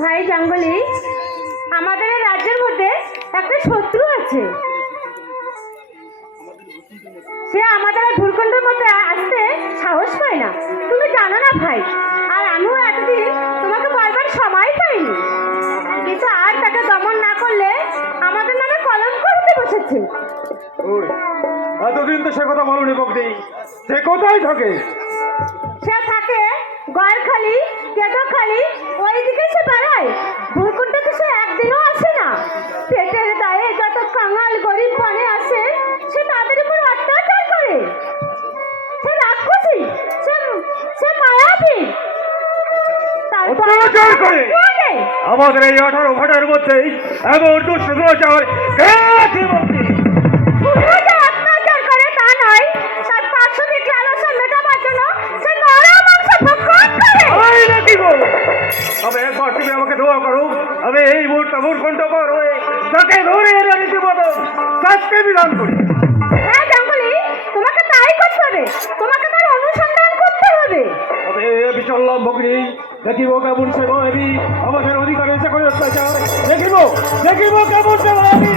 ভাই জঙ্গলি, আমাদের এই রাজ্যের মধ্যে একটা শত্রু আছে। সে আমাদের ভূখণ্ডের মধ্যে আসতে সাহস পায় না, তুমি জানো না ভাই। আর আমিও এতদিন তোমাকে বলবার সময় পাইনি, কিন্তু আর তাকে দমন না করলে আমাদের নামে কলঙ্ক করতে বসেছে। ওই এতদিন তো সে কথা বলনি বকদি, সে কোথায় থাকে? সে থাকে গয়ারখালি, কেদখালি, ওইদিকে সে বেড়ায়। ভূখণ্ডে সে একদিনও আসে না। পেটের দায়ে যত কাঙাল গরিব বনে আসে, সে তাদের উপর অত্যাচার করে। সে রাক্ষসী, সে মায়াবী। অত্যাচার করে আমাদের এই 18 ঘটার মধ্যেই এমন দুষ্প্রচার কে আছে বকদি? অত্যাচার করে তা নয়, তার পার্শ্বদিক লালসা মেটাবার জন্য সে নরম মাংস ভক্ষণ করে। ওই নাকি গো, তবে একবার তুমি আমাকে দোয়া করো, আমি এই মুহূর্তে ভূখণ্ড পর হয়ে তাকে ধরে এনে রীতিমতো শাস্তি বিধান করি। হ্যাঁ জঙ্গলি, তোমাকে তাই করতে হবে, তোমাকে তার অনুসন্ধান করতে হবে। তবে বিচল্লম ভগ্নি দেখিব কেমন সে ভয়াবী আমাদের অধিকারে এসে করে অত্যাচার। দেখিব কেমন সে ভয়াবী।